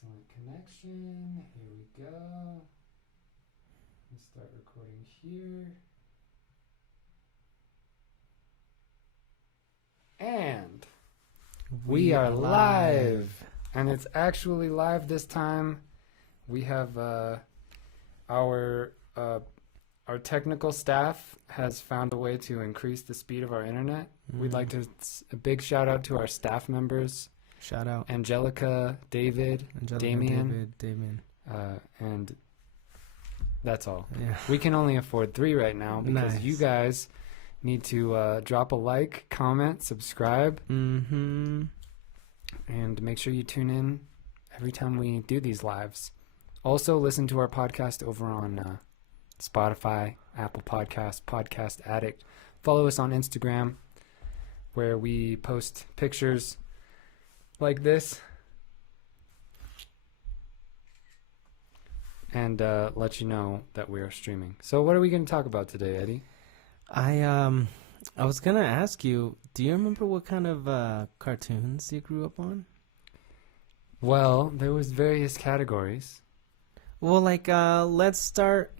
Excellent connection. Here we go. Let me start recording here. And we are live. And it's actually live this time. We have our technical staff has found a way to increase the speed of our internet. We'd like to a big shout out to our staff members. Shout out Angelica, David, Damien. And that's all. Yeah. We can only afford 3 right now because Nice. you guys need to drop a like, comment, subscribe, Mm-hmm. and make sure you tune in every time we do these lives. Also, listen to our podcast over on Spotify, Apple Podcasts, Podcast Addict. Follow us on Instagram, where we post pictures like this and let you know that we are streaming. So what are we going to talk about today, Eddie? I was gonna ask you, do you remember what kind of cartoons you grew up on? Well, there was various categories. Well, let's start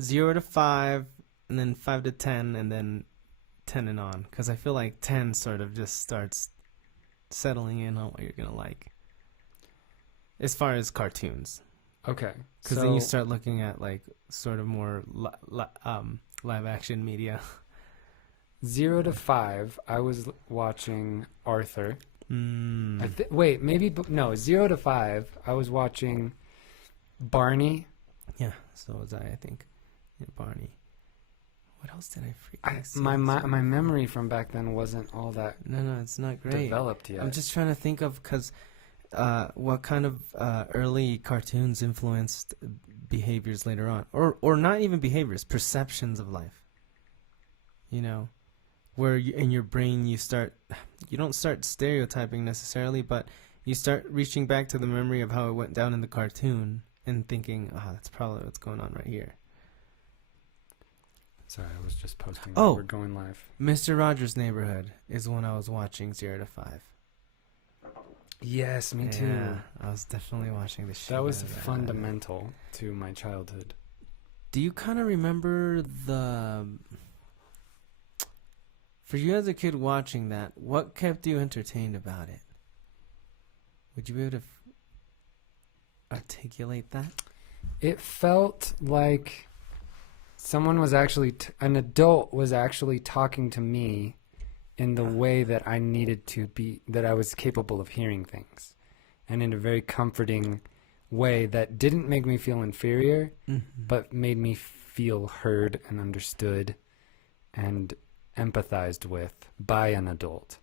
0 to 5, and then 5 to 10, and then 10 and on, because I feel like 10 sort of just starts settling in on what you're gonna like as far as cartoons, Okay. because then you start looking at sort of more live action media. 0 to 5, I was watching Arthur. Mm. Wait, maybe no. 0 to 5, I was watching Barney. Yeah, so was I think. Yeah, Barney. What else did I freaking see? My memory from back then wasn't all that No, it's not great. developed yet. I'm just trying to think of what kind of early cartoons influenced behaviors later on, or not even behaviors, perceptions of life. You know, where in your brain you don't start stereotyping necessarily, but you start reaching back to the memory of how it went down in the cartoon and thinking, that's probably what's going on right here. Sorry, I was just posting. Oh. We're going live. Mr. Rogers' Neighborhood is one I was watching 0 to 5. Yes, me too. Yeah, I was definitely watching the show. That was fundamental to my childhood. Do you kind of remember for you as a kid watching that, what kept you entertained about it? Would you be able to articulate that? It felt like someone was actually, an adult was actually talking to me in the way that I needed to be, that I was capable of hearing things. And in a very comforting way that didn't make me feel inferior, but made me feel heard and understood and empathized with by an adult.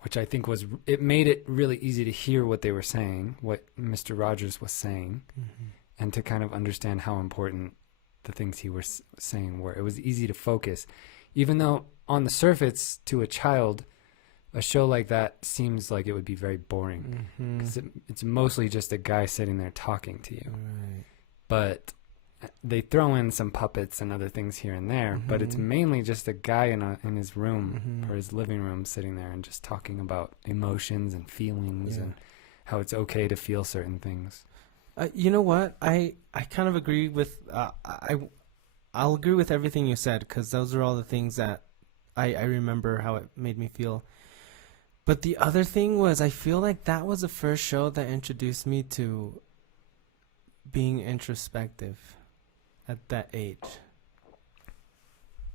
Which I think it made it really easy to hear what they were saying, what Mr. Rogers was saying, and to kind of understand how important the things he was saying were. It was easy to focus. Even though on the surface, to a child, a show like that seems like it would be very boring. Because it's mostly just a guy sitting there talking to you. Right. But they throw in some puppets and other things here and there, but it's mainly just a guy in his room or his living room sitting there and just talking about emotions and feelings and how it's okay to feel certain things. You know what? I kind of agree with I'll agree with everything you said, because those are all the things that I remember how it made me feel. But the other thing was, I feel like that was the first show that introduced me to being introspective at that age.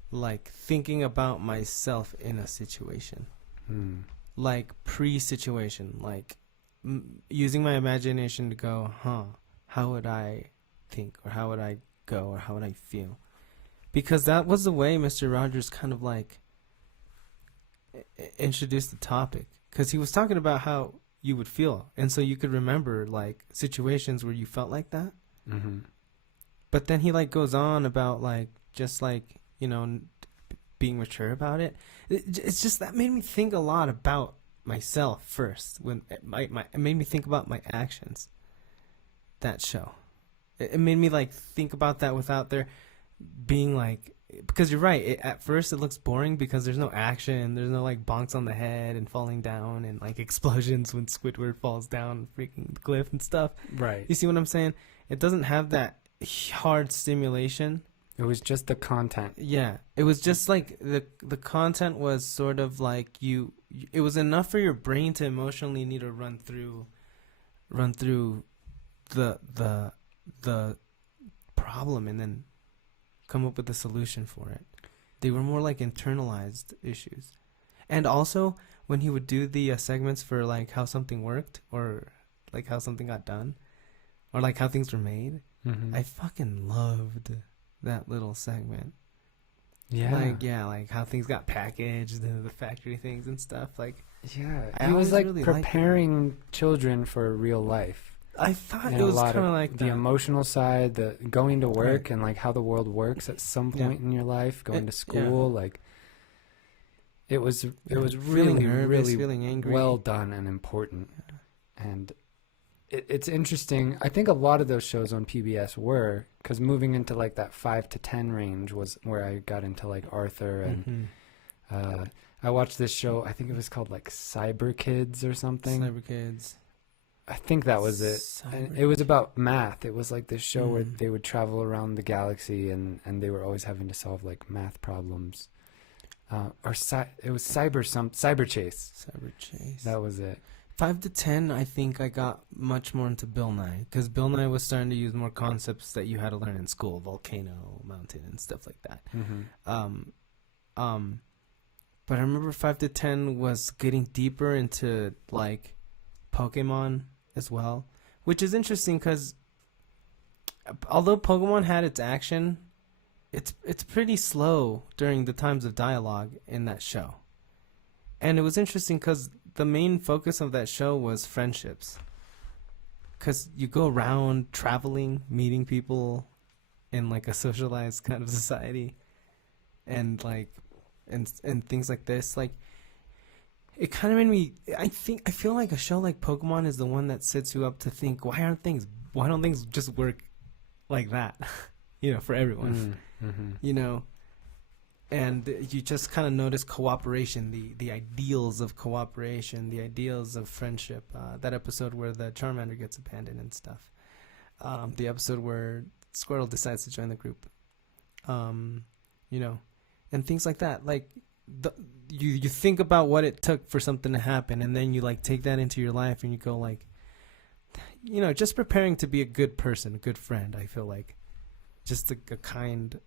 Like thinking about myself in a situation. Like pre-situation. Like using my imagination to go, how would I think, or how would I go, or how would I feel? Because that was the way Mr. Rogers kind of introduced the topic. Because he was talking about how you would feel, and so you could remember situations where you felt like that. But then he goes on about being mature about it. It's just that made me think a lot about myself first. When it made me think about my actions. That show, it made me think about that without there being because you're right. At first, it looks boring because there's no action. There's no like bonks on the head and falling down and like explosions when Squidward falls down freaking the cliff and stuff. Right. You see what I'm saying? It doesn't have that hard stimulation. It was just the content. Yeah, it was just like the content was sort of like it was enough for your brain to emotionally need to run through the problem and then come up with a solution for it. They were more like internalized issues. And also when he would do the segments for like how something worked or like how something got done or like how things were made, I fucking loved that little segment. Yeah. Like how things got packaged, the factory things and stuff. Like, yeah, I he was always like really preparing children for real life. I thought And it a was lot kind of of like the that. emotional side, the going to work Right. and like how the world works at some Yeah. point in your life, going It- to school, like it was feeling really nervous, really feeling angry. well done and important. And it's interesting. I think a lot of those shows on PBS were, because moving into like that 5 to 10 range was where I got into like Arthur and I watched this show. I think it was called like Cyber Kids or something. Cyber Kids. I think that was it. And it was about math. It was like this show where they would travel around the galaxy and they were always having to solve like math problems. It was Cyber Chase. Cyber Chase. That was it. 5 to 10, I think I got much more into Bill Nye because Bill Nye was starting to use more concepts that you had to learn in school, volcano, mountain, and stuff like that. But I remember 5 to 10 was getting deeper into like Pokemon as well, which is interesting because although Pokemon had its action, it's pretty slow during the times of dialogue in that show. And it was interesting because the main focus of that show was friendships. Because you go around traveling, meeting people in like a socialized kind of society, and like, and things like this. Like, it kind of made me. I feel like a show like Pokemon is the one that sets you up to think, why don't things just work like that? For everyone. And you just kind of notice cooperation, the ideals of cooperation, the ideals of friendship. That episode where the Charmander gets abandoned and stuff. The episode where Squirtle decides to join the group. And things like that. Like, you think about what it took for something to happen, and then you like take that into your life, and you go like, just preparing to be a good person, a good friend. I feel like just a kind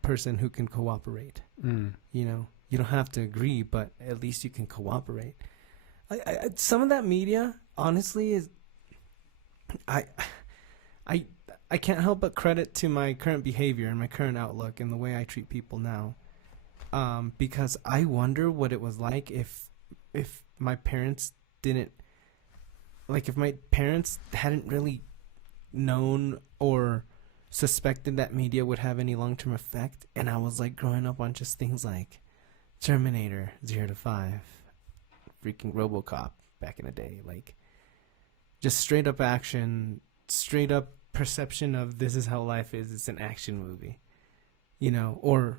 person who can cooperate. You don't have to agree, but at least you can cooperate. Some of that media, honestly, is I can't help but credit to my current behavior and my current outlook and the way I treat people now, because I wonder what it was like if my parents didn't, like, if my parents hadn't really known or suspected that media would have any long-term effect, and I was like growing up on just things like Terminator 0 to 5, freaking RoboCop back in the day, like just straight up action, straight up perception of this is how life is. It's an action movie, or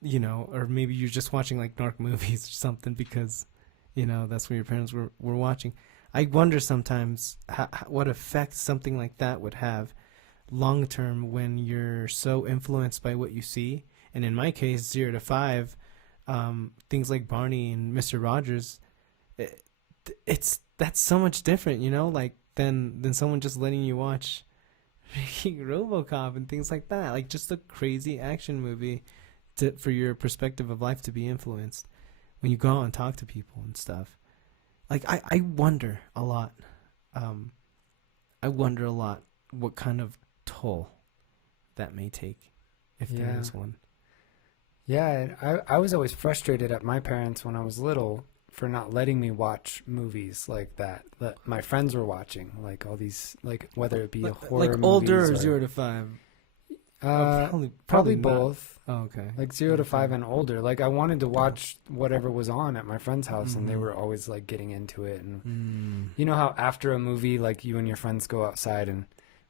maybe you're just watching like narc movies or something because that's what your parents were watching. I wonder sometimes what effect something like that would have long term when you're so influenced by what you see. And in my case, 0 to 5, things like Barney and Mr. Rogers, that's so much different, like than someone just letting you watch RoboCop and things like that. Like just a crazy action movie for your perspective of life to be influenced when you go out and talk to people and stuff. Like I wonder a lot. I wonder a lot what kind of toll that may take, if there is one. Yeah, I was always frustrated at my parents when I was little for not letting me watch movies like that my friends were watching, like all these, like whether it be a horror like older movies or 0 to 5. Probably not. both. Oh, okay. Like 0 to 5 and older. Like I wanted to watch whatever was on at my friend's house, and they were always like getting into it. And you know how after a movie, like you and your friends go outside and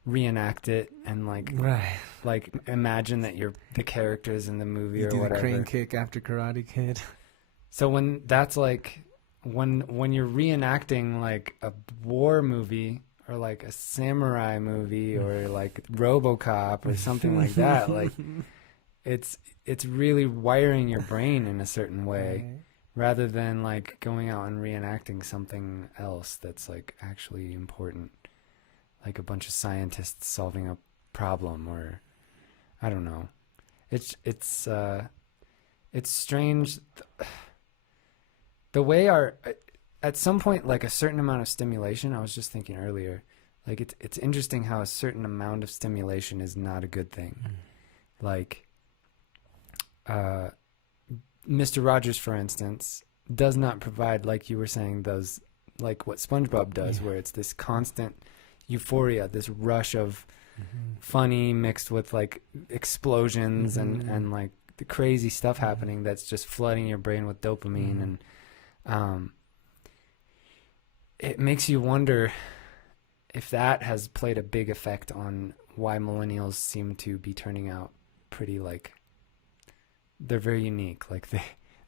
reenact it and Right. like imagine that you're the characters in the movie You or do the whatever. crane kick after Karate Kid. So when that's like when you're reenacting like a war movie or like a samurai movie or like RoboCop or something like that, like it's really wiring your brain in a certain way Right. rather than like going out and reenacting something else that's like actually important, like a bunch of scientists solving a problem, or I don't know. It's strange the way our at some point, like a certain amount of stimulation. I was just thinking earlier, like it's interesting how a certain amount of stimulation is not a good thing. Like Mr. Rogers, for instance, does not provide, like you were saying, those, like what SpongeBob does, where it's this constant euphoria, this rush of funny mixed with like explosions and like the crazy stuff happening that's just flooding your brain with dopamine. And it makes you wonder if that has played a big effect on why millennials seem to be turning out pretty, like, they're very unique. Like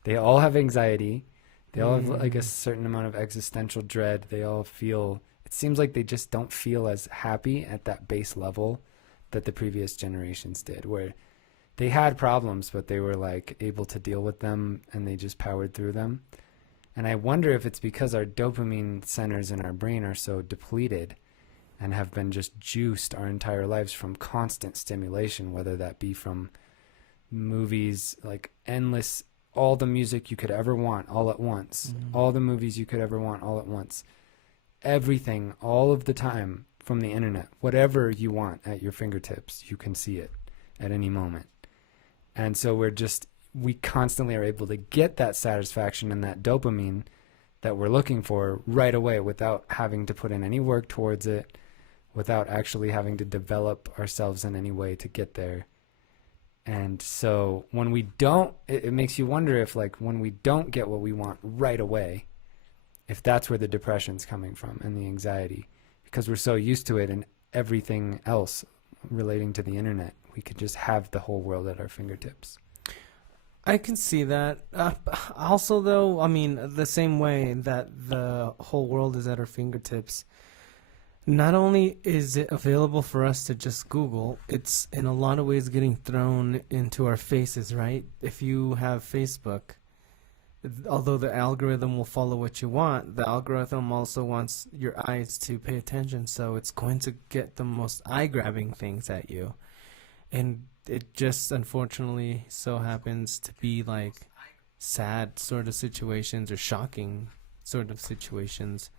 they all have anxiety. They all have like a certain amount of existential dread. They all feel, it seems like they just don't feel as happy at that base level that the previous generations did, where they had problems, but they were like able to deal with them and they just powered through them. And I wonder if it's because our dopamine centers in our brain are so depleted and have been just juiced our entire lives from constant stimulation, whether that be from movies, like endless, all the music you could ever want all at once, all the movies you could ever want all at once, everything all of the time from the internet, whatever you want at your fingertips, you can see it at any moment. And so we constantly are able to get that satisfaction and that dopamine that we're looking for right away without having to put in any work towards it, without actually having to develop ourselves in any way to get there. And so when we don't, it makes you wonder if, like, when we don't get what we want right away, if that's where the depression's coming from and the anxiety, because we're so used to it and everything else relating to the internet, we could just have the whole world at our fingertips. I can see that. Also, though, I mean, the same way that the whole world is at our fingertips, not only is it available for us to just Google, it's in a lot of ways getting thrown into our faces, right? If you have Facebook, although the algorithm will follow what you want, the algorithm also wants your eyes to pay attention, so it's going to get the most eye-grabbing things at you. And it just unfortunately so happens to be like sad sort of situations or shocking sort of situations.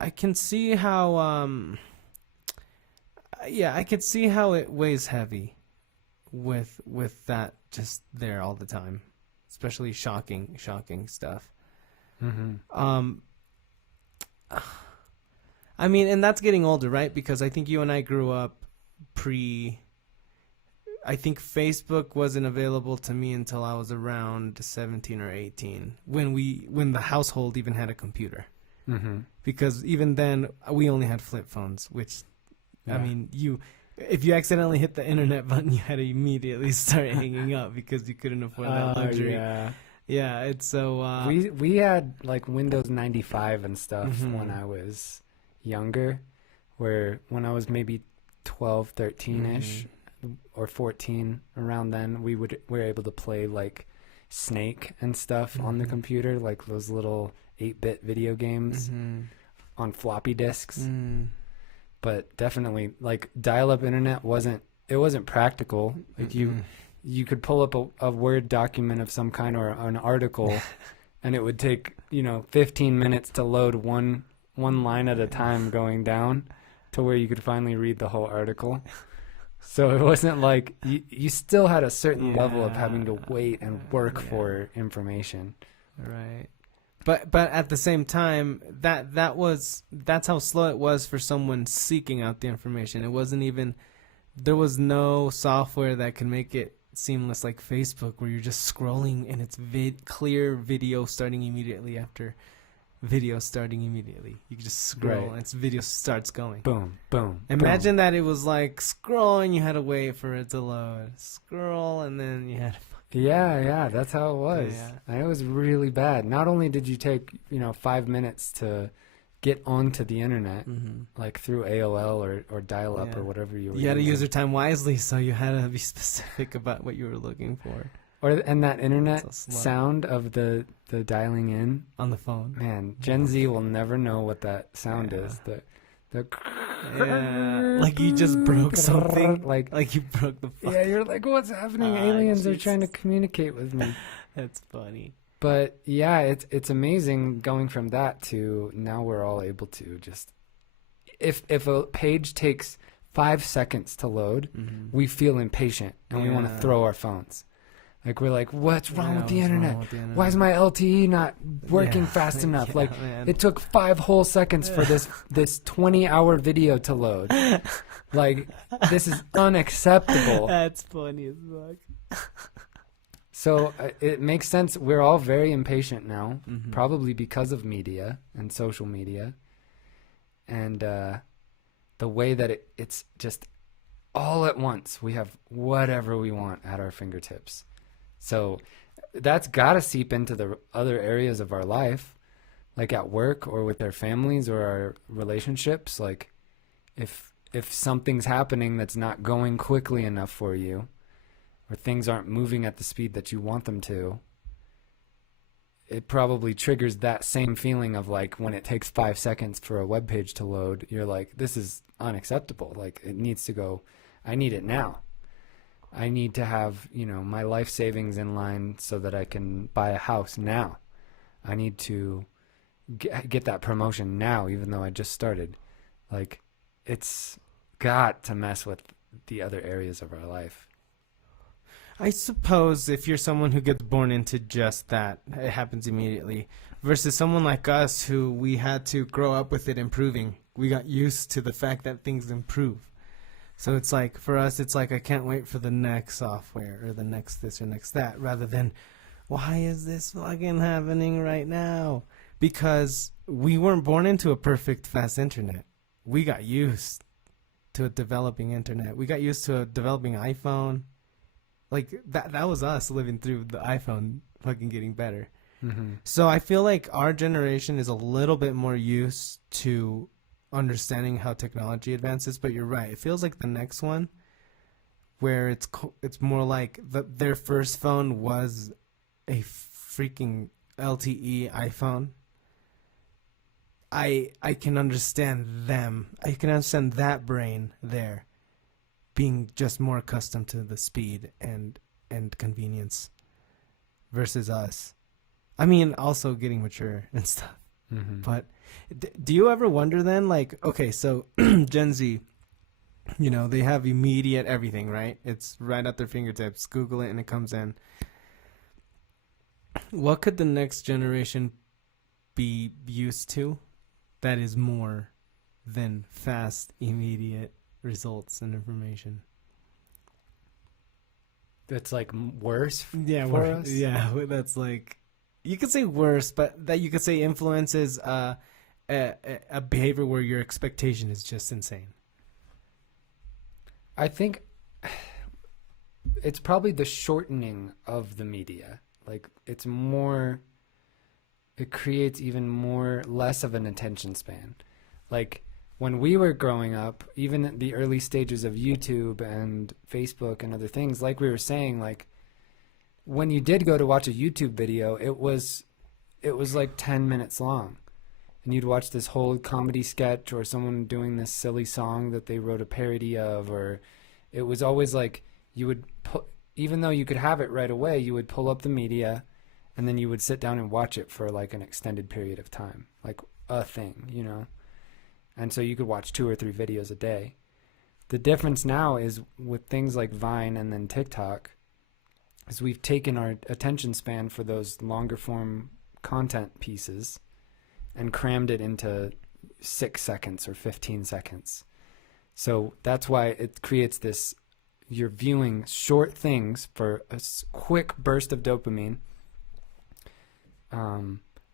I can see how I could see how it weighs heavy with that just there all the time, especially shocking stuff. I mean, and that's getting older, right? Because I think you and I grew up I think Facebook wasn't available to me until I was around 17 or 18 when the household even had a computer. Because even then we only had flip phones, which I mean, if you accidentally hit the internet button, you had to immediately start hanging up because you couldn't afford that luxury. Yeah, it's so we had like Windows 95 and stuff when I was younger, where when I was maybe 12, 13ish or 14, around then we were able to play like Snake and stuff on the computer, like those little 8-bit video games on floppy disks. But definitely, like, dial-up internet wasn't practical. Like you could pull up a Word document of some kind or an article and it would take 15 minutes to load one line at a time going down to where you could finally read the whole article. So it wasn't like you still had a certain level of having to wait and work for information. Right. But at the same time, that's how slow it was for someone seeking out the information. It wasn't even, there was no software that could make it seamless like Facebook, where you're just scrolling and it's clear video starting immediately after video starting immediately. You can just scroll Right. and its video starts going. Boom, boom. Imagine that it was like scroll and you had to wait for it to load. Scroll and then you had to. Yeah, that's how it was. Yeah. And it was really bad. Not only did you take, 5 minutes to get onto the internet, like through AOL or dial-up Yeah. or whatever you were You had to using. use your time wisely, so you had to be specific about what you were looking for And that internet So slow. sound of the dialing in, on the phone. man, Gen Z will never know what that sound Yeah. is. The Yeah, like you just broke something. Like you broke the phone. yeah, you're like, what's happening? Ah, Aliens are trying to Jesus. communicate with me. That's funny. But yeah, it's amazing going from that to now we're all able to just if a page takes 5 seconds to load, we feel impatient and we want to Yeah. throw our phones. Like we're like, what's wrong Yeah, with the what's wrong internet? with the internet? Why is my LTE not working Yeah. fast enough? Yeah, Like man. it took 5 whole seconds for this 20-hour video to load. Like this is unacceptable. That's funny as fuck. So it makes sense. We're all very impatient now, Mhm. probably because of media and social media, and the way that it's just all at once. We have whatever we want at our fingertips. So that's got to seep into the other areas of our life, like at work or with our families or our relationships. Like if something's happening that's not going quickly enough for you, or things aren't moving at the speed that you want them to, it probably triggers that same feeling of like when it takes 5 seconds for a web page to load, you're like, this is unacceptable. Like it needs to go. I need it now. I need to have, my life savings in line so that I can buy a house now. I need to get that promotion now, even though I just started. Like it's got to mess with the other areas of our life. I suppose if you're someone who gets born into just that, it happens immediately, versus someone like us who we had to grow up with it improving. We got used to the fact that things improve. So it's like, for us, it's like, I can't wait for the next software or the next this or next that, rather than, why is this fucking happening right now? Because we weren't born into a perfect fast internet. We got used to a developing internet. We got used to a developing iPhone. Like that was us living through the iPhone fucking getting better. Mm-hmm. So I feel like our generation is a little bit more used to understanding how technology advances, but you're right. It feels like the next one where it's more like their first phone was a freaking LTE iPhone. I can understand them. I can understand that brain there being just more accustomed to the speed and convenience versus us. I mean, also getting mature and stuff. Mm-hmm. But do you ever wonder then, like, okay, so Gen Z, they have immediate everything, right? It's right at their fingertips. Google it and it comes in. What could the next generation be used to that is more than fast, immediate results and information? That's like worse Yeah, for us? Yeah, that's like, you could say worse, but that you could say influences a behavior where your expectation is just insane. I think it's probably the shortening of the media. Like it creates even less of an attention span. Like when we were growing up, even at the early stages of YouTube and Facebook and other things, like we were saying, like when you did go to watch a YouTube video, it was like 10 minutes long. And you'd watch this whole comedy sketch or someone doing this silly song that they wrote a parody of, or it was always like you would even though you could have it right away, you would pull up the media and then you would sit down and watch it for like an extended period of time, like a thing, And so you could watch 2 or 3 videos a day. The difference now is with things like Vine and then TikTok is we've taken our attention span for those longer form content pieces and crammed it into 6 seconds or 15 seconds. So that's why it creates this, you're viewing short things for a quick burst of dopamine,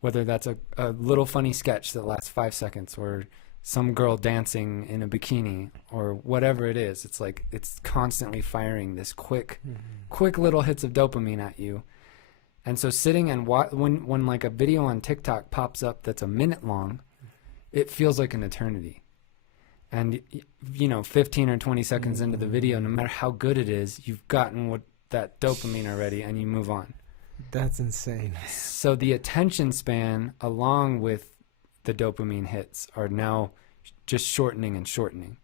whether that's a little funny sketch that lasts 5 seconds, or some girl dancing in a bikini, or whatever it is. It's like it's constantly firing this quick little hits of dopamine at you. And so sitting and when like a video on TikTok pops up that's a minute long, it feels like an eternity. And 15 or 20 seconds into the video, no matter how good it is, you've gotten that dopamine already, and you move on. That's insane. So the attention span, along with the dopamine hits, are now just shortening and shortening.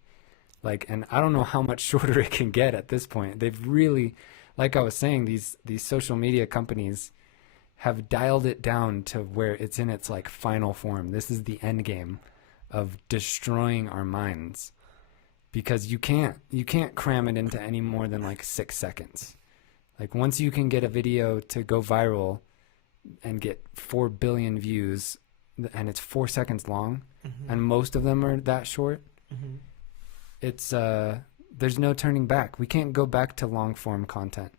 And I don't know how much shorter it can get at this point. They've really, like I was saying, these social media companies have dialed it down to where it's in its like final form. This is the end game of destroying our minds, because you can't cram it into any more than like 6 seconds. Like once you can get a video to go viral and get 4 billion views, and it's 4 seconds long, and most of them are that short, it's there's no turning back. We can't go back to long form content.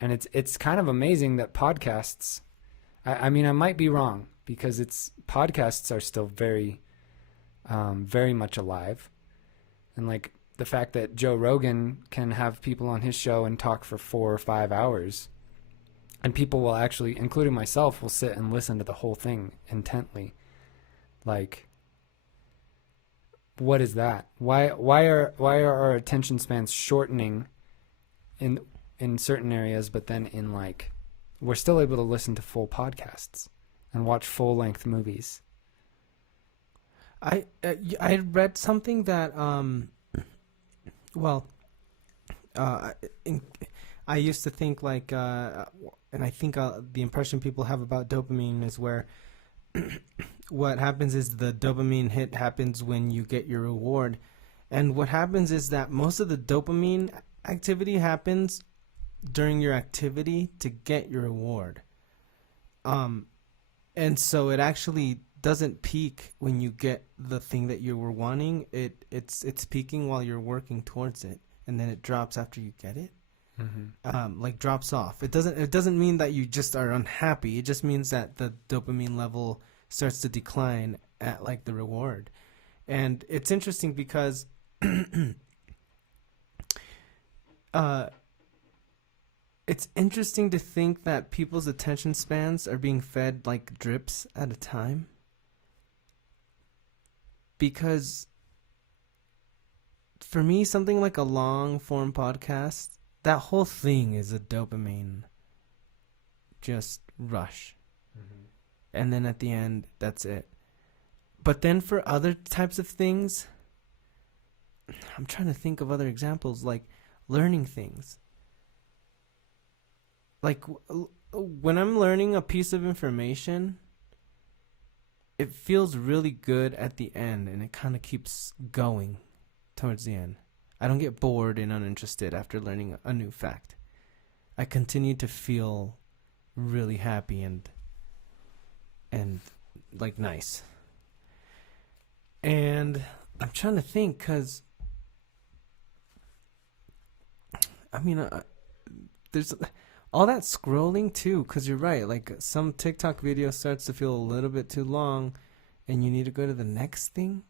And it's kind of amazing that podcasts, I mean, I might be wrong, because podcasts are still very, very much alive. And like the fact that Joe Rogan can have people on his show and talk for 4 or 5 hours, and people will actually, including myself, will sit and listen to the whole thing intently. Like, what is that? Why are our attention spans shortening in certain areas, but then in like, we're still able to listen to full podcasts and watch full length movies? I read something that I used to think like and I think the impression people have about dopamine is where what happens is the dopamine hit happens when you get your reward, and what happens is that most of the dopamine activity happens during your activity to get your reward, and so it actually doesn't peak when you get the thing that you were wanting. It's peaking while you're working towards it, and then it drops after you get it. Like drops off. It doesn't mean that you just are unhappy. It just means that the dopamine level starts to decline at like the reward. And it's interesting because it's interesting to think that people's attention spans are being fed like drips at a time. Because for me, something like a long form podcast, that whole thing is a dopamine just rush. And then at the end, that's it. But then for other types of things, I'm trying to think of other examples, like learning things. Like when I'm learning a piece of information, it feels really good at the end, and it kind of keeps going towards the end. I don't get bored and uninterested after learning a new fact. I continue to feel really happy and like nice. And I'm trying to think, because I mean, there's all that scrolling too, because you're right. Like some TikTok video starts to feel a little bit too long, and you need to go to the next thing.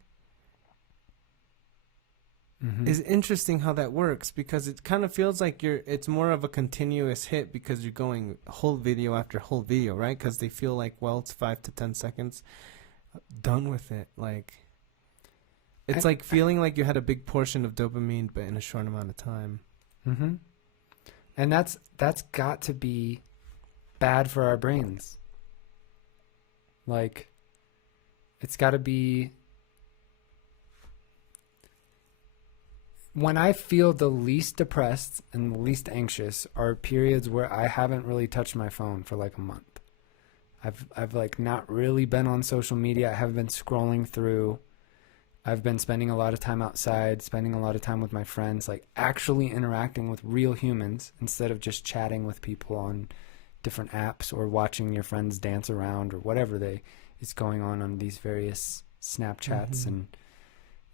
It's interesting how that works, because it kind of feels like it's more of a continuous hit, because you're going whole video after whole video, right? Because they feel like, well, it's 5 to 10 seconds, done with it. Like it's like feeling like you had a big portion of dopamine, but in a short amount of time. And that's got to be bad for our brains. Like, it's got to be. When I feel the least depressed and the least anxious are periods where I haven't really touched my phone for like a month. I've like not really been on social media. I haven't been scrolling through. I've been spending a lot of time outside, spending a lot of time with my friends, like actually interacting with real humans instead of just chatting with people on different apps or watching your friends dance around or whatever is going on these various Snapchats and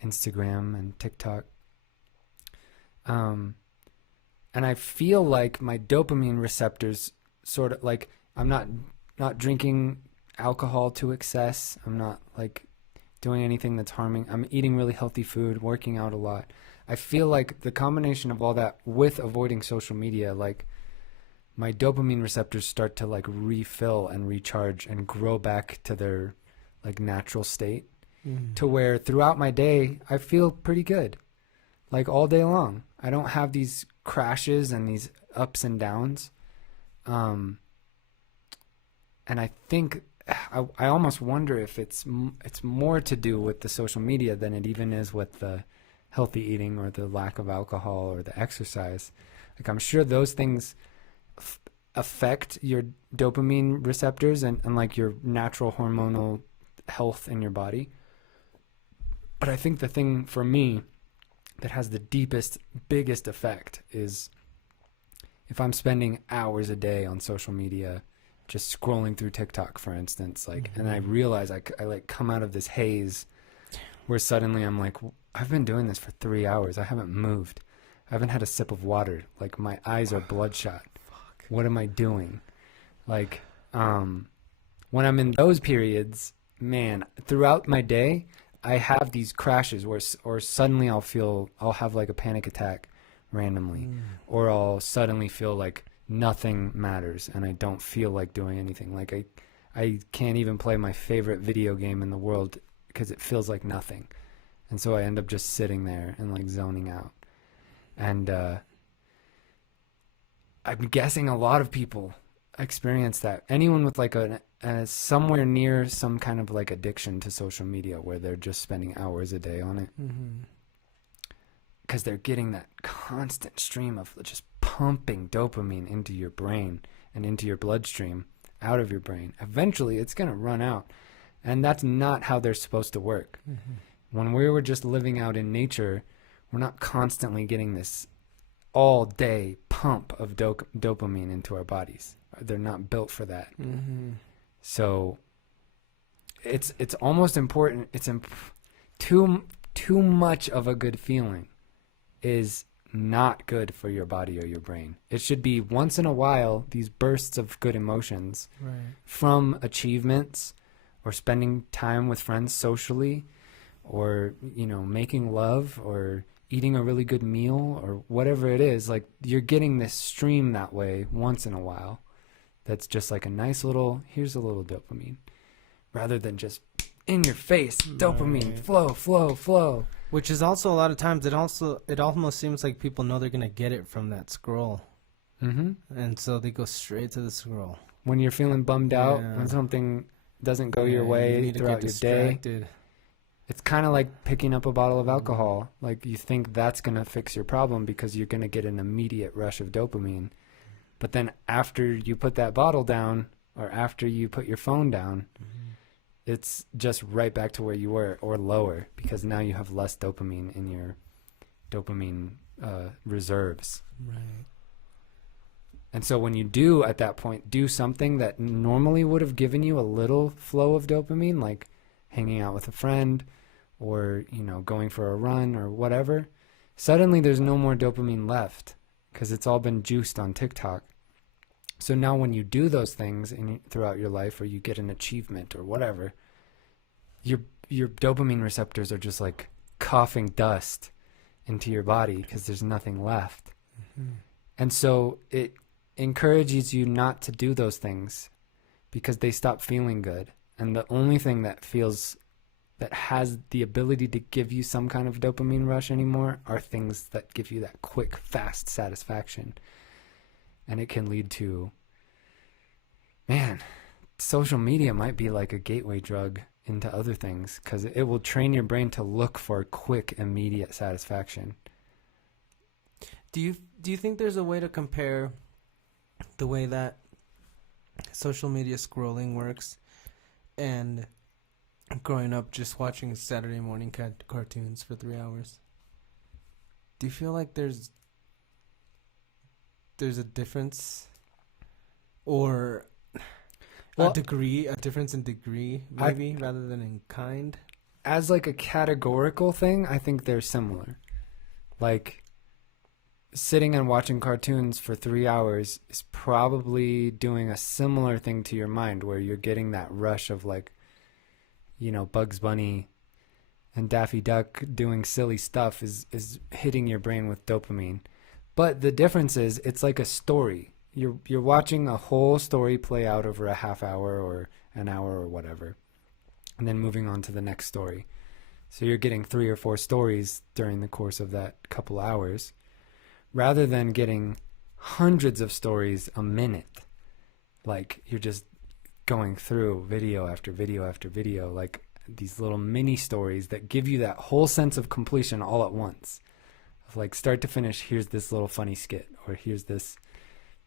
Instagram and TikTok. And I feel like my dopamine receptors sort of like, I'm not not drinking alcohol to excess. I'm not like doing anything that's harming. I'm eating really healthy food, working out a lot. I feel like the combination of all that with avoiding social media, like my dopamine receptors start to like refill and recharge and grow back to their like natural state, to where throughout my day I feel pretty good, like all day long. I don't have these crashes and these ups and downs. And I think I almost wonder if it's more to do with the social media than it even is with the healthy eating or the lack of alcohol or the exercise. Like I'm sure those things affect your dopamine receptors and like your natural hormonal health in your body. But I think the thing for me that has the deepest, biggest effect is if I'm spending hours a day on social media, just scrolling through TikTok, for instance, like, and I realize I like come out of this haze where suddenly I'm like, I've been doing this for 3 hours. I haven't moved. I haven't had a sip of water. Like my eyes are bloodshot. Fuck. What am I doing? Like, when I'm in those periods, man, throughout my day, I have these crashes where, or suddenly I'll have like a panic attack randomly, or I'll suddenly feel like nothing matters and I don't feel like doing anything. Like I can't even play my favorite video game in the world because it feels like nothing. And so I end up just sitting there and like zoning out. And I'm guessing a lot of people experience that. Anyone with like a somewhere near some kind of like addiction to social media where they're just spending hours a day on it. Because they're getting that constant stream of just pumping dopamine into your brain and into your bloodstream, out of your brain. Eventually, it's going to run out. And that's not how they're supposed to work. When we were just living out in nature, we're not constantly getting this all-day pump of dopamine into our bodies. They're not built for that. So it's almost important. It's too much of a good feeling is not good for your body or your brain. It should be once in a while, these bursts of good emotions from achievements or spending time with friends socially or, you know, making love or eating a really good meal or whatever it is. Like you're getting this stream that way once in a while. That's just like a nice little, here's a little dopamine rather than just in your face, dopamine, flow. Which is also a lot of times it almost seems like people know they're going to get it from that scroll. And so they go straight to the scroll. When you're feeling bummed out, when something doesn't go your way throughout your day, it's kind of like picking up a bottle of alcohol. Like you think that's going to fix your problem because you're going to get an immediate rush of dopamine. But then after you put that bottle down or after you put your phone down, it's just right back to where you were or lower because now you have less dopamine in your dopamine reserves. Right. And so when you do at that point do something that normally would have given you a little flow of dopamine, like hanging out with a friend or, you know, going for a run or whatever, suddenly there's no more dopamine left because it's all been juiced on TikTok. So now when you do those things throughout your life or you get an achievement or whatever, your dopamine receptors are just like coughing dust into your body because there's nothing left. And so it encourages you not to do those things because they stop feeling good. And the only thing that has the ability to give you some kind of dopamine rush anymore are things that give you that quick, fast satisfaction. And it can lead to, man, social media might be like a gateway drug into other things because it will train your brain to look for quick, immediate satisfaction. Do you think there's a way to compare the way that social media scrolling works and growing up just watching Saturday morning cartoons for 3 hours? Do you feel like there's a difference or a difference in degree maybe rather than in kind? As like a categorical thing, I think they're similar. Like sitting and watching cartoons for 3 hours is probably doing a similar thing to your mind, where you're getting that rush of like, Bugs Bunny and Daffy Duck doing silly stuff is hitting your brain with dopamine. But the difference is it's like a story. You're watching a whole story play out over a half hour or an hour or whatever, and then moving on to the next story. So you're getting 3 or 4 stories during the course of that couple hours, rather than getting hundreds of stories a minute. Like you're just going through video after video after video, like these little mini stories that give you that whole sense of completion all at once. Of like start to finish, here's this little funny skit, or here's this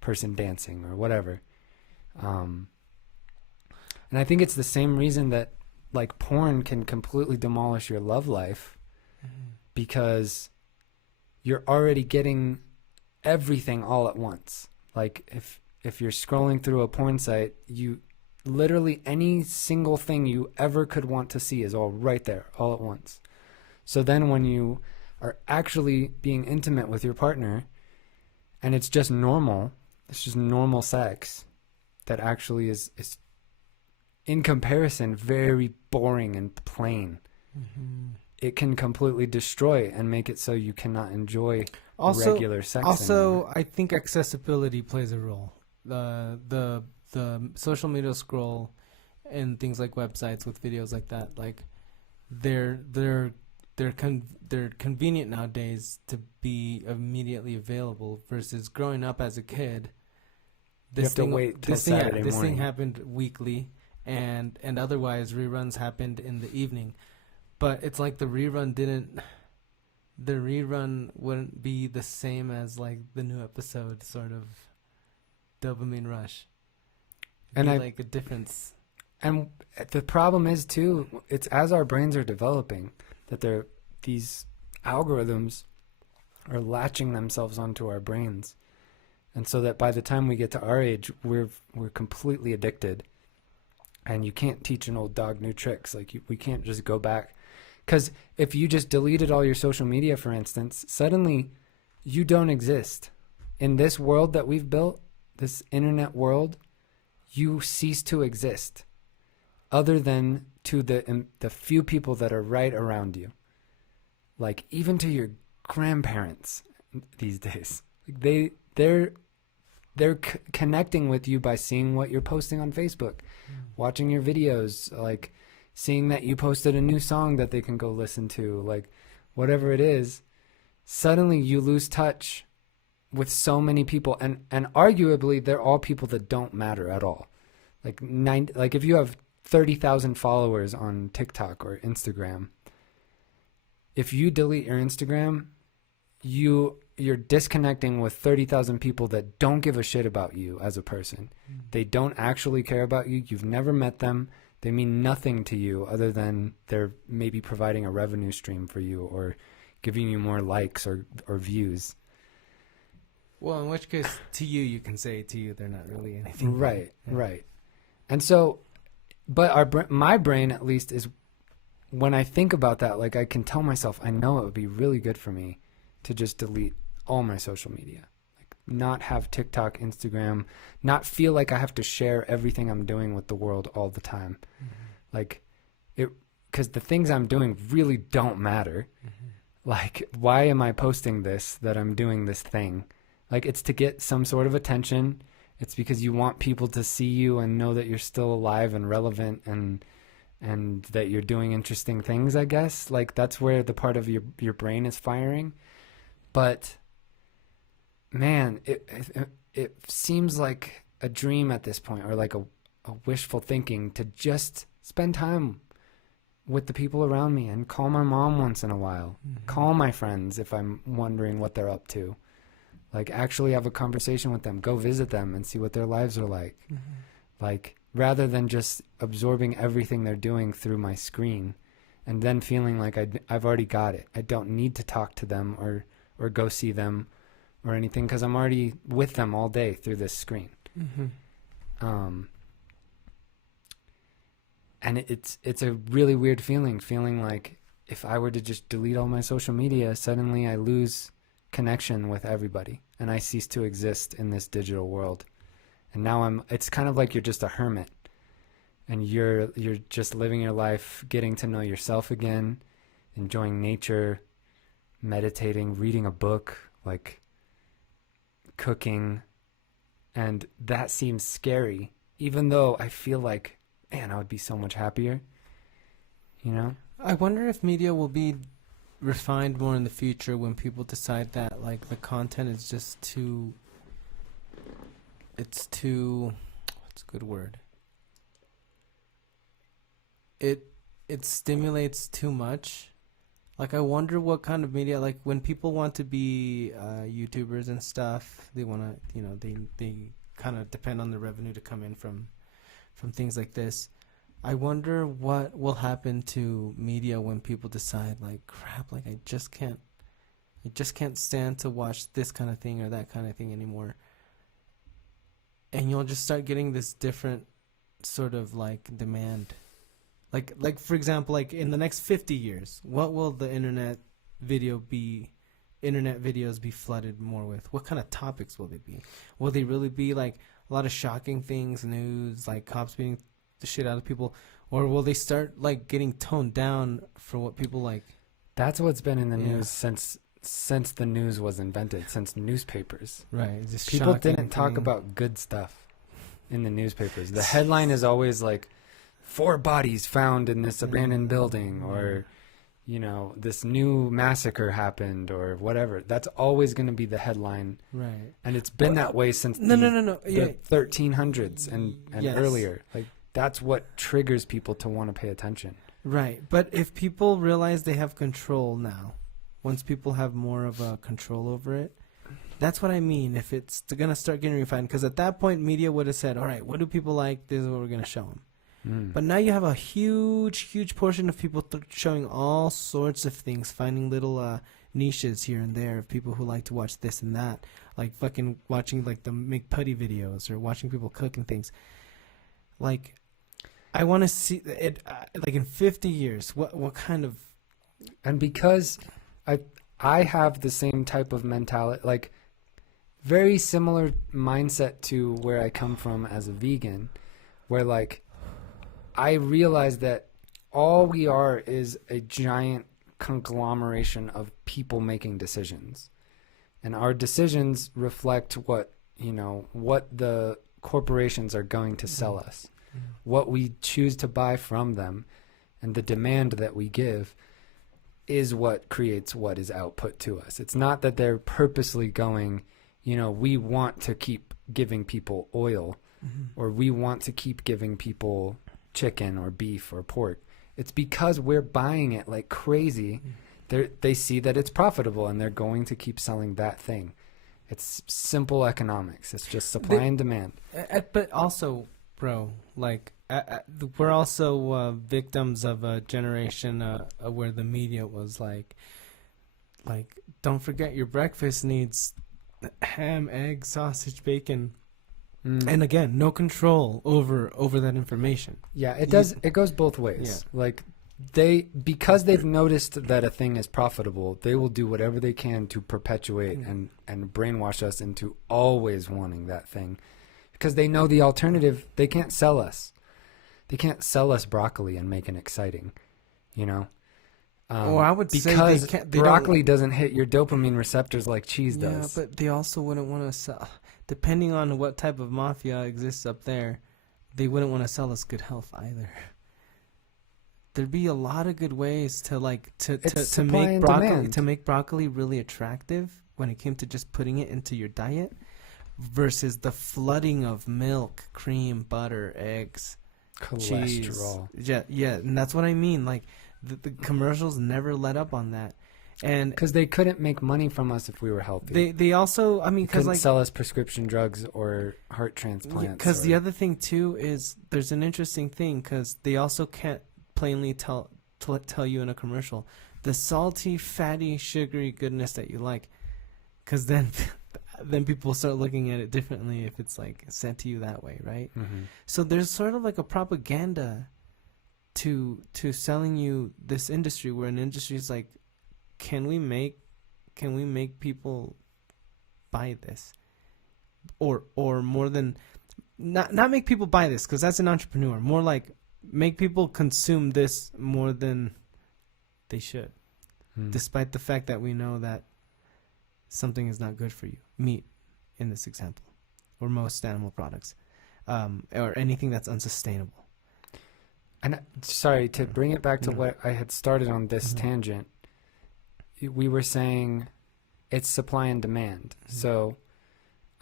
person dancing, or whatever. And I think it's the same reason that like porn can completely demolish your love life, because you're already getting everything all at once. Like if you're scrolling through a porn site, you literally any single thing you ever could want to see is all right there all at once. So then when you are actually being intimate with your partner and it's just normal sex that actually is in comparison very boring and plain, it can completely destroy and make it so you cannot enjoy regular sex anymore. I think accessibility plays a role. The social media scroll and things like websites with videos like that, like they're convenient nowadays to be immediately available, versus growing up as a kid. You have to wait till Saturday morning. This thing happened weekly, and otherwise reruns happened in the evening. But it's like the rerun wouldn't be the same as like the new episode sort of dopamine rush. It'd be like a difference. And the problem is too, it's as our brains are developing that these algorithms are latching themselves onto our brains. And so that by the time we get to our age, we're completely addicted. And you can't teach an old dog new tricks. Like we can't just go back. Because if you just deleted all your social media, for instance, suddenly you don't exist. In this world that we've built, this internet world, you cease to exist, other than to the few people that are right around you. Like even to your grandparents these days. Like they're connecting with you by seeing what you're posting on Facebook, watching your videos, like seeing that you posted a new song that they can go listen to, like whatever it is. Suddenly you lose touch with so many people, and arguably they're all people that don't matter at all. Like if you have 30,000 followers on TikTok or Instagram, if you delete your Instagram, you're disconnecting with 30,000 people that don't give a shit about you as a person. They don't actually care about you. You've never met them. They mean nothing to you other than they're maybe providing a revenue stream for you or giving you more likes or views. Well, in which case, to you can say to you they're not really anything. Right, right. And so, but my brain at least is, when I think about that, like I can tell myself, I know it would be really good for me to just delete all my social media. Like not have TikTok, Instagram, not feel like I have to share everything I'm doing with the world all the time. Like because the things I'm doing really don't matter. Like, why am I posting this, that I'm doing this thing? Like, it's to get some sort of attention. It's because you want people to see you and know that you're still alive and relevant and that you're doing interesting things, I guess. Like, that's where the part of your brain is firing. But, man, it seems like a dream at this point, or like a wishful thinking, to just spend time with the people around me and call my mom once in a while. Call my friends if I'm wondering what they're up to. Like, actually have a conversation with them. Go visit them and see what their lives are like. Like, rather than just absorbing everything they're doing through my screen and then feeling like I've already got it. I don't need to talk to them or go see them or anything, because I'm already with them all day through this screen. And it's a really weird feeling like if I were to just delete all my social media, suddenly I lose connection with everybody, and I cease to exist in this digital world. And now it's kind of like you're just a hermit, and you're just living your life, getting to know yourself again, enjoying nature, meditating, reading a book, like cooking. And that seems scary, even though I feel like, man, I would be so much happier, you know? I wonder if media will be refined more in the future when people decide that, like, the content is just too, what's a good word? It stimulates too much. Like, I wonder what kind of media, like, when people want to be YouTubers and stuff, they want to, they kind of depend on the revenue to come in from things like this. I wonder what will happen to media when people decide, like, crap, like, I just can't stand to watch this kind of thing or that kind of thing anymore. And you'll just start getting this different sort of, like, demand. Like for example, like, in the next 50 years, what will the internet videos be flooded more with? What kind of topics will they be? Will they really be, like, a lot of shocking things, news, like cops beating the shit out of people? Or will they start, like, getting toned down for what people like? That's what's been in the news since the news was invented, since newspapers. Right. Just People didn't talk about good stuff in the newspapers. The headline is always like, 4 bodies found in this abandoned building, or, this new massacre happened, or whatever. That's always going to be the headline. Right. And it's been that way since the the 1300s and earlier. Like, that's what triggers people to want to pay attention. Right. But if people realize they have control now, once people have more of a control over it, that's what I mean. If it's going to start getting refined, because at that point, media would have said, all right, what do people like? This is what we're going to show them. But now you have a huge portion of people showing all sorts of things, finding little niches here and there of people who like to watch this and that, like fucking watching, like, the make putty videos or watching people cook and things. Like, I want to see it, like, in 50 years, what kind of... And because I have the same type of mentality, like, very similar mindset to where I come from as a vegan, where, like, I realize that all we are is a giant conglomeration of people making decisions. And our decisions reflect what the corporations are going to sell us, what we choose to buy from them, and the demand that we give is what creates what is output to us. It's not that they're purposely going, we want to keep giving people oil, or we want to keep giving people chicken or beef or pork. It's because we're buying it like crazy. They see that it's profitable, and they're going to keep selling that thing. It's simple economics. It's just supply and demand. But also, bro, like, we're also victims of a generation where the media was like, don't forget your breakfast needs ham, egg, sausage, bacon. And again, no control over that information. Yeah, it does. It goes both ways. Yeah. Like, because they've noticed that a thing is profitable, they will do whatever they can to perpetuate and brainwash us into always wanting that thing, because they know the alternative. They can't sell us. They can't sell us broccoli and make it exciting, Or I would say because broccoli doesn't hit your dopamine receptors like cheese does. Yeah, but they also wouldn't want to sell. Depending on what type of mafia exists up there, they wouldn't want to sell us good health either. There'd be a lot of good ways to make broccoli really attractive when it came to just putting it into your diet, versus the flooding of milk, cream, butter, eggs, cholesterol. Cheese. Yeah, and that's what I mean. Like, the commercials never let up on that. And because they couldn't make money from us if we were healthy. They also, I mean, because, like, sell us prescription drugs or heart transplants. Because the other thing too is there's an interesting thing, because they also can't plainly tell you in a commercial the salty, fatty, sugary goodness that you like, because then people start looking at it differently if it's, like, sent to you that way, right? So there's sort of like a propaganda to selling you this industry, where an industry is like, can we make can we make people buy this, or more than not make people buy this, because that's an entrepreneur. More like make people consume this more than they should, despite the fact that we know that something is not good for you. Meat, in this example, or most animal products, or anything that's unsustainable. And sorry, to bring it back to what I had started on this tangent, we were saying it's supply and demand. So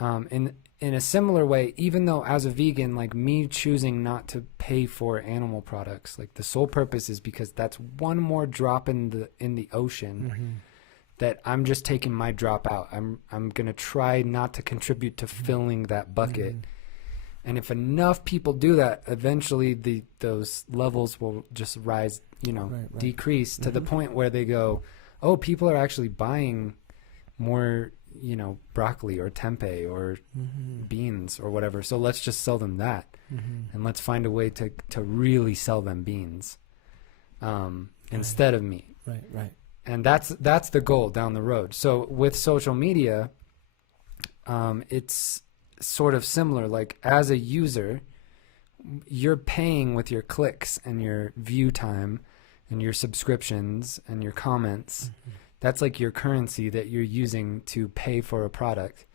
in a similar way, even though as a vegan, like me choosing not to pay for animal products, like the sole purpose is because that's one more drop in the ocean that I'm just taking my drop out. I'm going to try not to contribute to filling that bucket. And if enough people do that, eventually those levels will just rise, decrease to the point where they go, oh, people are actually buying more, broccoli or tempeh or beans or whatever. So let's just sell them that. And let's find a way to really sell them beans instead of meat. Right. And that's the goal down the road. So with social media, it's sort of similar. Like as a user, you're paying with your clicks and your view time and your subscriptions and your comments. That's like your currency that you're using to pay for a product.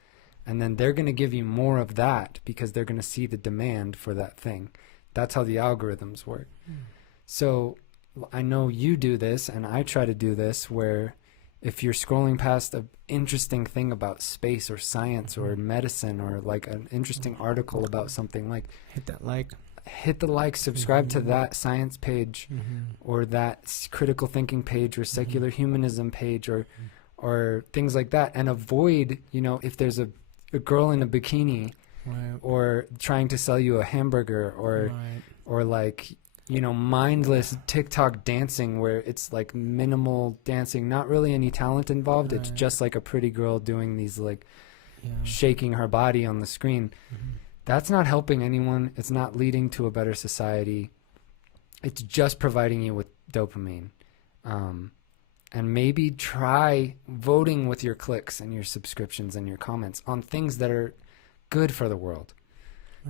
And then they're going to give you more of that because they're going to see the demand for that thing. That's how the algorithms work. So I know you do this, and I try to do this, where if you're scrolling past an interesting thing about space or science or medicine, or like an interesting article about something, like hit the like, subscribe to that science page or that critical thinking page or secular humanism page or things like that, and avoid, if there's a girl in a bikini or trying to sell you a hamburger or like, mindless TikTok dancing where it's like minimal dancing, not really any talent involved. It's just like a pretty girl doing these like shaking her body on the screen. That's not helping anyone. It's not leading to a better society. It's just providing you with dopamine. And maybe try voting with your clicks and your subscriptions and your comments on things that are good for the world.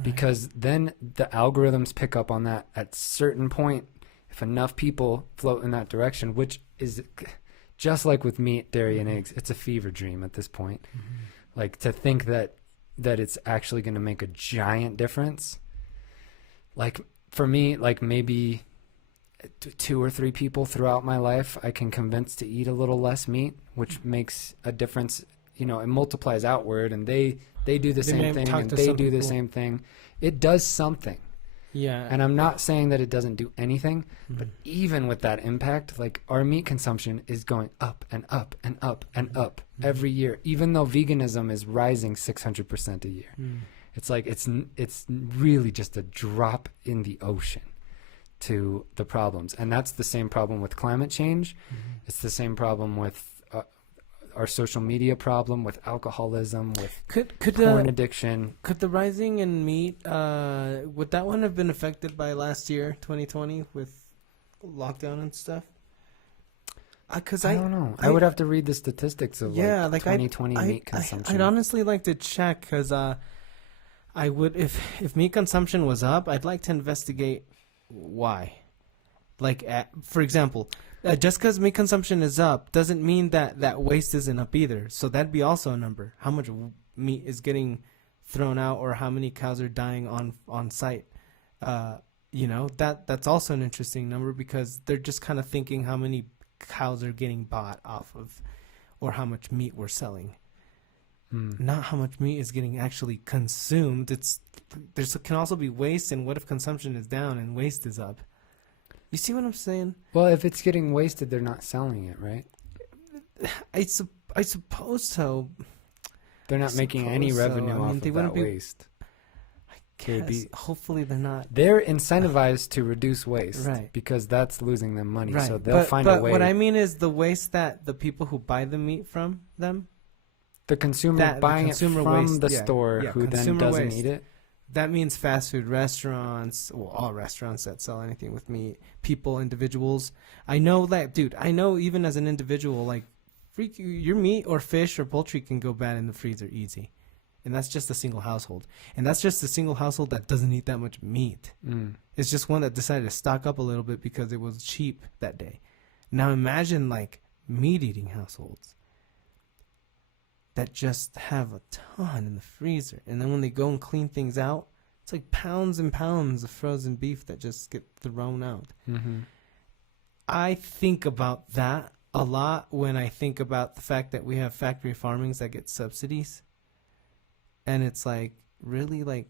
Because then the algorithms pick up on that at certain point. If enough people float in that direction, which is just like with meat, dairy, and eggs, it's a fever dream at this point. Like to think that it's actually going to make a giant difference. Like for me, like maybe 2 or 3 people throughout my life I can convince to eat a little less meat, which makes a difference. It multiplies outward, and they do the same thing, and they do the same thing. It does something. Yeah. And I'm not saying that it doesn't do anything, but even with that impact, like our meat consumption is going up and up and up and up every year, even though veganism is rising 600% a year. It's like it's really just a drop in the ocean to the problems. And that's the same problem with climate change. It's the same problem with our social media problem, with alcoholism, with porn addiction. Could the rising in meat, would that one have been affected by last year, 2020, with lockdown and stuff? Because I don't know. I would have to read the statistics of 2020 meat consumption. I'd honestly like to check, because I would, if meat consumption was up, I'd like to investigate why. Like, for example, just because meat consumption is up doesn't mean that waste isn't up either. So that'd be also a number. How much meat is getting thrown out, or how many cows are dying on site? That's also an interesting number, because they're just kind of thinking how many cows are getting bought off of, or how much meat we're selling. Not how much meat is getting actually consumed. There can also be waste, and what if consumption is down and waste is up? You see what I'm saying? Well, if it's getting wasted, they're not selling it, right? I suppose so. They're not making any revenue off of that waste. I guess. Hopefully they're not. They're incentivized to reduce waste, right? Because that's losing them money. Right. So they'll find a way. But what I mean is the waste that the people who buy the meat from them, the consumer buying it from the store, who then doesn't eat it. That means fast food restaurants, all restaurants that sell anything with meat, individuals. I know that, dude, even as an individual, like, your meat or fish or poultry can go bad in the freezer easy. And that's just a single household. And that's just a single household that doesn't eat that much meat. It's just one that decided to stock up a little bit because it was cheap that day. Now imagine like meat-eating households that just have a ton in the freezer. And then when they go and clean things out, it's like pounds and pounds of frozen beef that just get thrown out. I think about that a lot when I think about the fact that we have factory farmings that get subsidies. And it's like, really, like,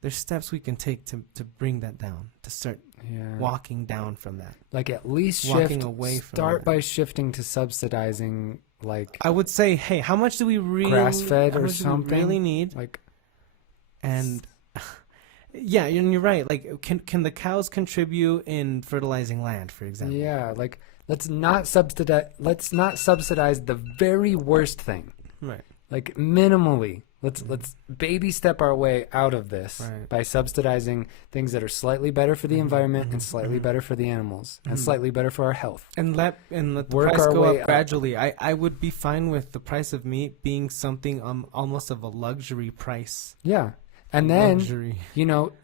there's steps we can take to bring that down, to start walking down from that. Like, at least walking away from start that. by shifting to subsidizing, like, I would say, hey, how much do we really grass-fed or something? Do we really need? Like, and yeah, and you're right. Like, can the cows contribute in fertilizing land, for example? yeah, like, let's not subsidize the very worst thing. Right. Like, minimally. Let's baby step our way out of this by subsidizing things that are slightly better for the environment and slightly better for the animals and slightly better for our health. And let the Work price our go way up gradually. I would be fine with the price of meat being something almost of a luxury price. Yeah. And then, Luxury.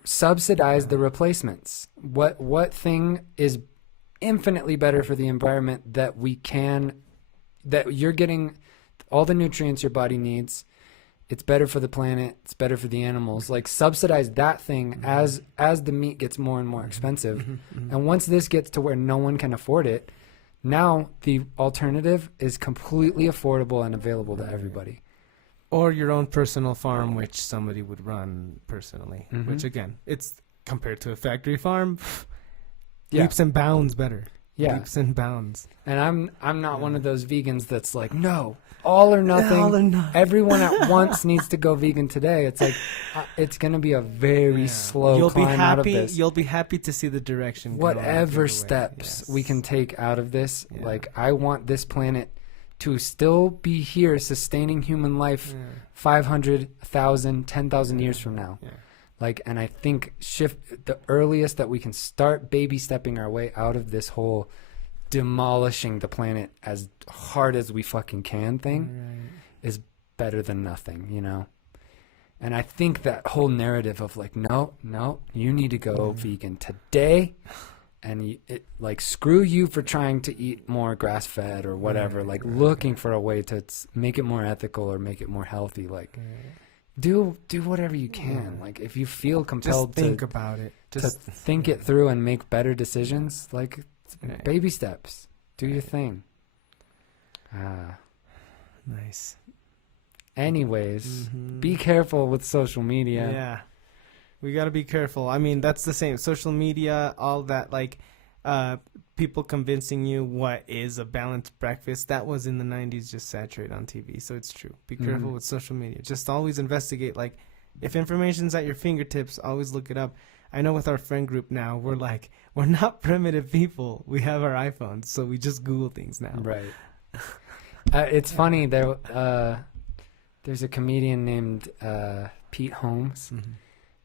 Subsidize the replacements. What thing is infinitely better for the environment that you're getting all the nutrients your body needs. It's better for the planet. It's better for the animals. Like, subsidize that thing as the meat gets more and more expensive. And once this gets to where no one can afford it, now the alternative is completely affordable and available to everybody. Or your own personal farm, which somebody would run personally. Which, again, it's compared to a factory farm, leaps and bounds better. Yeah. Leaps and bounds. And I'm not one of those vegans that's like, no, all or nothing. All or nothing. Everyone at once needs to go vegan today. It's like, it's going to be a very slow climb out of this. You'll be happy to see the direction. Whatever steps we can take out of this, like, I want this planet to still be here sustaining human life 500, 1,000, 10,000 years from now. Like, and I think the earliest that we can start baby stepping our way out of this whole demolishing the planet as hard as we fucking can thing is better than nothing, And I think that whole narrative of like, no, you need to go vegan today. And like, screw you for trying to eat more grass-fed or whatever, looking for a way to make it more ethical or make it more healthy. Like, do whatever you can. Like, if you feel compelled just think about it. Just think it through and make better decisions, like, baby steps. Do your thing. Nice. Anyways, be careful with social media. Yeah. We got to be careful. I mean, that's the same. Social media, all that, like, people convincing you what is a balanced breakfast. That was in the 90s, just saturated on TV. So it's true. Be careful with social media. Just always investigate. Like, if information's at your fingertips, always look it up. I know with our friend group now, we're not primitive people. We have our iPhones, so we just Google things now. Right. It's funny. There's a comedian named Pete Holmes.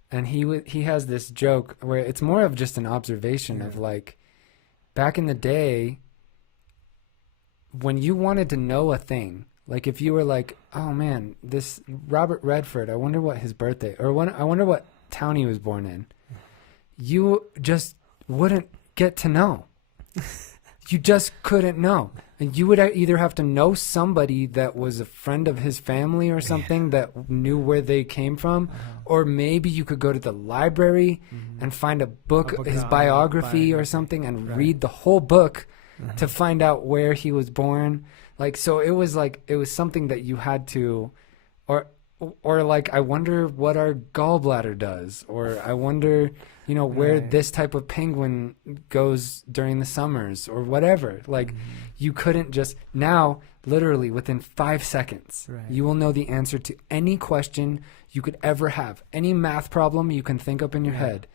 And he has this joke where it's more of just an observation of, like, back in the day, when you wanted to know a thing, like, if you were like, oh man, this Robert Redford, I wonder what his birthday, or I wonder what town he was born in, you just wouldn't get to know. You just couldn't know. And you would either have to know somebody that was a friend of his family or something that knew where they came from, or maybe you could go to the library and find a book, his biography or something, and read the whole book to find out where he was born. Like, so it was something that you had to, or like, I wonder what our gallbladder does, or I wonder, where this type of penguin goes during the summers or whatever. Like, you couldn't just, now, literally within 5 seconds, you will know the answer to any question you could ever have. Any math problem you can think up in your head.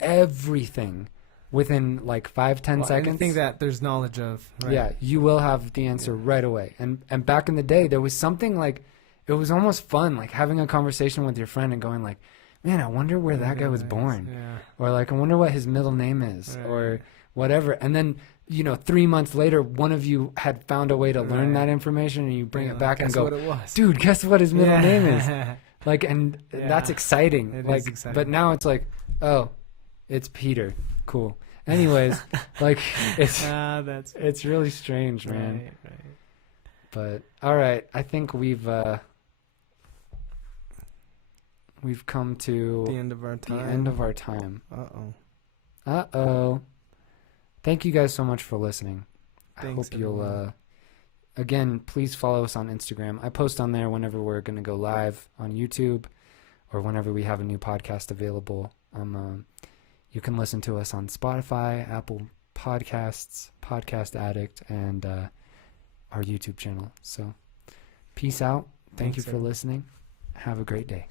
Everything within like 5-10 seconds. Anything that there's knowledge of. Right? Yeah, you will have the answer right away. And back in the day, there was something like, it was almost fun, like having a conversation with your friend and going like, man, I wonder where that guy was born. Yeah. Or like, I wonder what his middle name is. Right. Or whatever. And then, 3 months later, one of you had found a way to learn that information, and you bring it back and guess go, what it was. dude, guess what his middle name is? Like, and that's exciting. It like, is exciting. But now it's like, oh, it's Peter. Cool. Anyways, like, it's really strange, man. Right. But all right, I think we've come to The end of our time. Uh-oh. Thank you guys so much for listening. Thanks, I hope you'll everyone. again, please follow us on Instagram. I post on there whenever we're going to go live on YouTube or whenever we have a new podcast available. You can listen to us on Spotify, Apple Podcasts, Podcast Addict, and our YouTube channel. So peace out. Thank you for listening. Have a great day.